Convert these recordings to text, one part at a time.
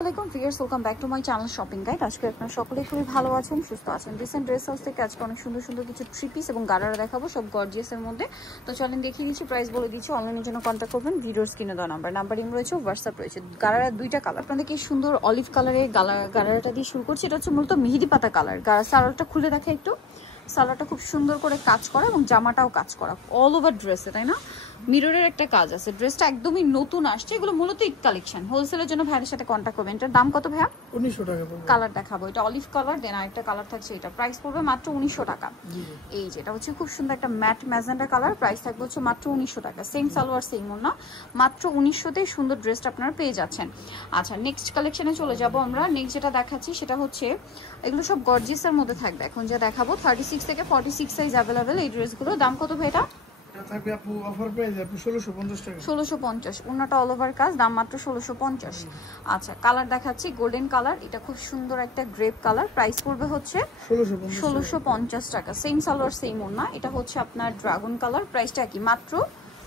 আসসালামাইকুম viewers, welcome back to my channel shopping guide. আজকে আপনারা সকলেই খুবই ভালো আছেন, সুস্থ আছেন। রিসেন্ট ড্রেস হাউস থেকে আজকে অনেক সুন্দর সুন্দর কিছু থ্রি পিস এবং গারারা দেখাবো, সব গর্জিয়াসের মধ্যে। তো চলেন দেখিয়ে দিচ্ছি, প্রাইস বলে দিচ্ছি। অনলাইনের জন্য কন্ট্যাক্ট করবেন, ভিডিওর স্ক্রিনে দেওয়া নাম্বার ইম রয়েছে, হোয়াটসঅ্যাপ রয়েছে। গারারা দুইটা কালার, আপনাদেরকে সুন্দর অলিভ কালারে গারারাটা দিয়ে শুরু করছি। এটা হচ্ছে মূলত মেহেদি পাতা কালার। সালোয়ারটা খুলে দেখে একটু, সালোয়ারটা খুব সুন্দর করে কাজ করা এবং জামাটাও কাজ করা অল ওভার ড্রেসে, তাই না? মিররের একটা কাজ আছে, ড্রেসটা একদমই নতুন আসছে। এগুলো মূলত ঈদ কালেকশন, হোলসেলের জন্য ভাইয়ের সাথে কন্ট্যাক্ট করবেন। এটার দাম কত ভাইয়া? 1900 টাকা পড়বে। কালার দেখাবো, এটা অলিভ কালার, দেন আরেকটা কালার থাকছে, এটা প্রাইস পড়বে মাত্র 1900 টাকা। এই যে এটা হচ্ছে খুব সুন্দর একটা ম্যাট ম্যাজেন্ডা কালার, প্রাইস থাকবে হচ্ছে মাত্র 1900 টাকা। সেম সালোয়ার সেম ওড়না, মাত্র 1900তেই সুন্দর ড্রেসটা আপনারা পেয়ে যাচ্ছেন। আচ্ছা, নেক্সট কালেকশনে চলে যাব আমরা। নেক্সট যেটা দেখাচ্ছি সেটা হচ্ছে, এগুলো সব গর্জিয়াসের মধ্যে থাকবে। এখন যে দেখাবো 36 থেকে 46 সাইজ অ্যাভেলেবেল এই ড্রেসগুলো। দাম কত ভাই এটা? থাকবে আপু অফার প্রাইস আপু 1650 টাকা। 1650, ওন্নাটা অল ওভার কাজ, দাম মাত্র 1650। আচ্ছা, কালার দেখাচ্ছি গোল্ডেন কালার, এটা খুব সুন্দর একটা গ্রেপ কালার, প্রাইস পড়বে হচ্ছে 1650 টাকা। সেম সালোয়ার সেম ওন্না। এটা হচ্ছে আপনার ড্রাগন কালার, প্রাইসটা কি? মাত্র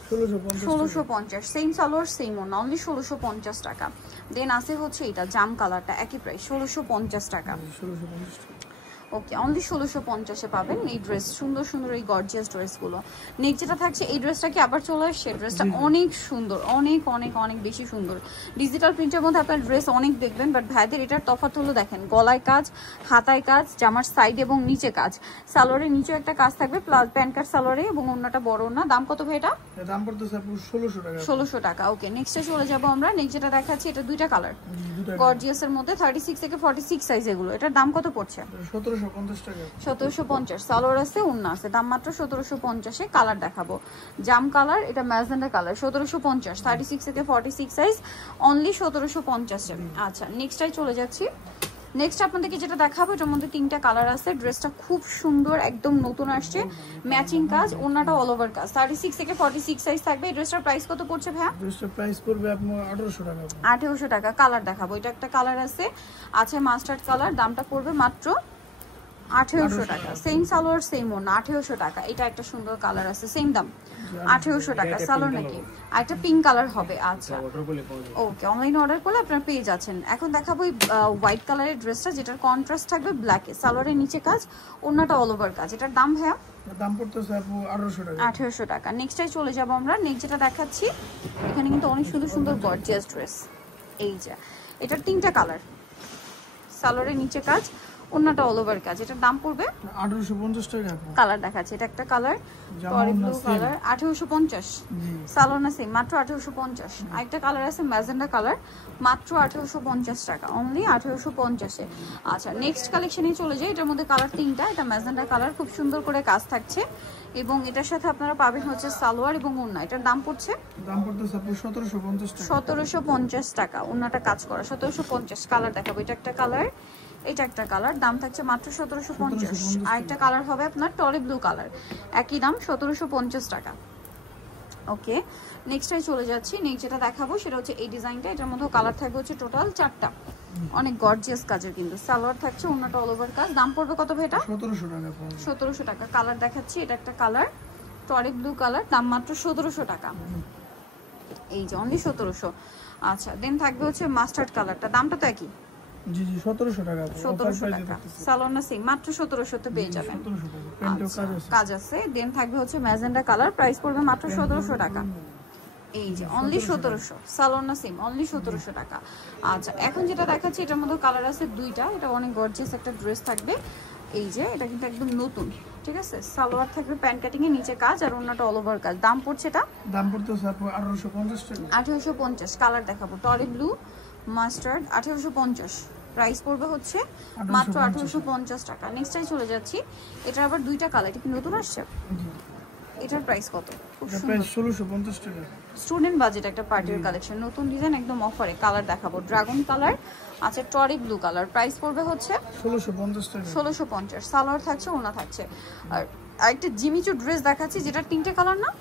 1650। সেম সালোয়ার সেম ওন্না, অনলি 1650 টাকা। দেন আছে হচ্ছে এটা জাম কালারটা, একই প্রাইস 1650 টাকা। ওকে, অনলি 1650-এ পাবেন এই ড্রেস, সুন্দর সুন্দর এই গর্জিয়াস ড্রেসগুলো। নেক্সট যেটা থাকছে, এই ড্রেসটা কি আবার চলে আসছে? ড্রেসটা অনেক সুন্দর, অনেক অনেক অনেক বেশি সুন্দর। ডিজিটাল প্রিন্টের মধ্যে আপনার ড্রেস অনেক দেখবেন, বাট ভাইদের এটার তফাৎ হলো দেখেন, গলায় কাজ, হাতায় কাজ, জামার সাইড এবং নিচে কাজ, সালোয়ারের নিচে একটা কাজ থাকবে, প্লাস প্যান্ট কাট সালোয়ারে, এবং অন্যটা বড় না। দাম কত ভাই এটা? দাম পড়তেছে আপু 1600 টাকা। 1600 টাকা। ওকে, নেক্সটে চলে যাব আমরা। নেক্সট যেটা দেখাচ্ছি, এটা দুইটা কালার গর্জিয়াসের মধ্যে, 36 থেকে 46 সাইজ এগুলো। এটার দাম কত পড়ছে? 1750 টাকা। 1750, সালোয়ার আছে, ওন্না আছে, দাম মাত্র 1750-এ। কালার দেখাবো জাম কালার, এটা ম্যাজেন্ডা কালার, 1750, 36 থেকে 46 সাইজ, অনলি 1750-এ। আচ্ছা, নেক্সটটাই চলে যাচ্ছি। নেক্সট আপনাদেরকে যেটা দেখাবো, এটার মধ্যে তিনটা কালার আছে। ড্রেসটা খুব সুন্দর, একদম নতুন আসছে, ম্যাচিং কাজ, ওন্নাটা অল ওভার কাজ, 36 থেকে 46 সাইজ থাকবে। এই ড্রেসটার প্রাইস কত পড়ছে ভাইয়া? ড্রেসটার প্রাইস পড়বে আপনার 1800 টাকা। 1800 টাকা। কালার দেখাবো, এটা একটা কালার আছে, মাস্টার্ড কালার, দামটা পড়বে মাত্র 1800 টাকা। সেম সালোয়ার সেম ওন্না, 1800 টাকা। এটা একটা সুন্দর কালার আছে, সেম দাম 1800 টাকা। সালোয়ার নাকি একটা পিঙ্ক কালার হবে। আচ্ছা, ওকে, অনলাইনে অর্ডার করলে আপনারা পেয়ে যাচ্ছেন। এখন দেখাবো হোয়াইট কালারের ড্রেসটা, যেটার কন্ট্রাস্ট থাকবে ব্ল্যাকে, সালোয়ারের নিচে কাজ, ওন্নাটা অল ওভার কাজ। এটার দাম ভাইয়া? দাম পড়তেছে আপু 1800 টাকা। 1800 টাকা। নেক্সটে চলে যাব আমরা। নেক্সট যেটা দেখাচ্ছি, এখানে কিন্তু অনেক সুন্দর সুন্দর গর্জিয়াস ড্রেস। এই যে এটার তিনটা কালার, সালোয়ারের নিচে কাজ, ওন্নাটা অল ওভার কাজ। এটার দাম পড়বে 1850 টাকা। কালার দেখাচ্ছে, এটা একটা কালার টরি ব্লু কালার, 1850। সালোনা সেম, মাত্র 1850। আরেকটা কালার আছে ম্যাজেন্ডা কালার, মাত্র 1850 টাকা, অনলি 1850-এ। আচ্ছা, নেক্সট কালেকশনে চলে যাই। এটার মধ্যে কালার তিনটা, এটা ম্যাজেন্ডা কালার, খুব সুন্দর করে কাজ থাকছে, এবং এটার সাথে আপনারা পাবেন হচ্ছে সালোয়ার এবং ওন্না। এটার দাম পড়ছে 1750 টাকা। 1750 টাকা, ওন্নাটা কাজ করা, 1750। কালার দেখাবো, এটা একটা কালার, এটা একটা কালার, দাম থাকছে মাত্র 1750। আরেকটা কালার হবে আপনার টরি ব্লু কালার, একই দাম 1750 টাকা। ওকে, নেক্সটটাই চলে যাচ্ছি। নেক্সট যেটা দেখাবো সেটা হচ্ছে এই ডিজাইনটা, এটার মধ্যে কালার থাকবে হচ্ছে টোটাল 4টা, অনেক গর্জিয়াস কাজের কিন্তু। সালোয়ার থাকছে, ওন্নাটা অল ওভার কাজ। দাম পড়বে কত ভাই এটা? 1700 টাকা। 1700 টাকা। কালার দেখাচ্ছি, এটা একটা কালার টরি ব্লু কালার, দাম মাত্র 1700 টাকা। এই যে অনলি 1700। আচ্ছা, দেন থাকবে হচ্ছে মাস্টার্ড কালারটা, দামটা তো একই, জি জি 1700 টাকা। 1700 টাকা। সালোনা সেম, মাত্র 1700-তে পেয়ে যাবেন। 1700 টাকা। প্যান্টও কাজ আছে। দেন থাকবে হচ্ছে ম্যাজেন্ডা কালার, প্রাইস পড়বে মাত্র 1700 টাকা। এই যে অনলি 1700, সালোনা সেম, অনলি 1700 টাকা। আচ্ছা, এখন যেটা দেখাচ্ছি, এটার মধ্যে কালার আছে দুইটা, এটা অনেক গর্জিয়াস একটা ড্রেস থাকবে। এই যে এটা কিন্তু একদম নতুন, ঠিক আছে। সালোয়ার থাকবে প্যান্ট কাটিং এ, নিচে কাজ, আর ওন্নাটা অল ওভার কাজ। দাম পড়ছে এটা? দাম পড়তেছে আপু 1850 টাকা। 1850। কালার দেখাবো টরি ব্লু মাস্টার্ড, 1850। প্রাইস পড়বে হচ্ছে মাত্র 1850 টাকা। নেক্সটটাই চলে যাচ্ছি। এটা আবার দুইটা কালার, এটা কি নতুন আসছে? এটার প্রাইস কত? খুব সুন্দর, 1650 টাকা। স্টুডেন্ট বাজেট একটা পার্টির কালেকশন, নতুন ডিজাইন, একদম অফারে। কালার দেখাবো ড্রাগন কালার, আচ্ছা টরি ব্লু কালার, প্রাইস পড়বে হচ্ছে 1650 টাকা। 1650। সালোয়ার থাকছে, ওন্না থাকছে। আর আরেকটা জিমিচু ড্রেস দেখাচ্ছি, যেটা তিনটে কালার না?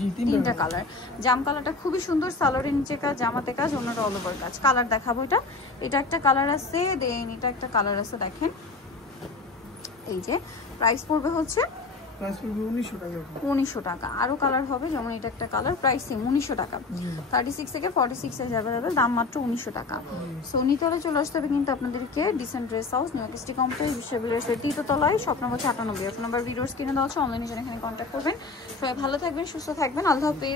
জি, তিনটা কালার। জাম কালারটা খুবই সুন্দর, সালোয়ারের নিচে কাজ, জামাতে কাজ, ওন্নাটা অল ওভার কাজ। কালার দেখাবো, এটা একটা কালার আছে, দেন এটা একটা কালার আছে, দেখেন। এই যে প্রাইস পড়বে হচ্ছে প্রাইস পড়বে 1900 টাকা। 1900 টাকা। আরো কালার হবে, যেমন এটা একটা কালার, প্রাইস সেম 1900 টাকা। 36 থেকে 46 সাইজ अवेलेबल, দাম মাত্র 1900 টাকা। সো নিতে হলে চলে আসতে হবে কিন্তু আপনাদেরকে decent dress house, New York city complex, বিশ্ববিদ্যালয়ের তৃতীয়তলায়, shop number 98। Phone number videos কিনে দেওয়া আছে, অনলাইনে এখানে কন্ট্যাক্ট করবেন। সবাই ভালো থাকবেন, সুস্থ থাকবেন, আল্লাহ হাফেজ।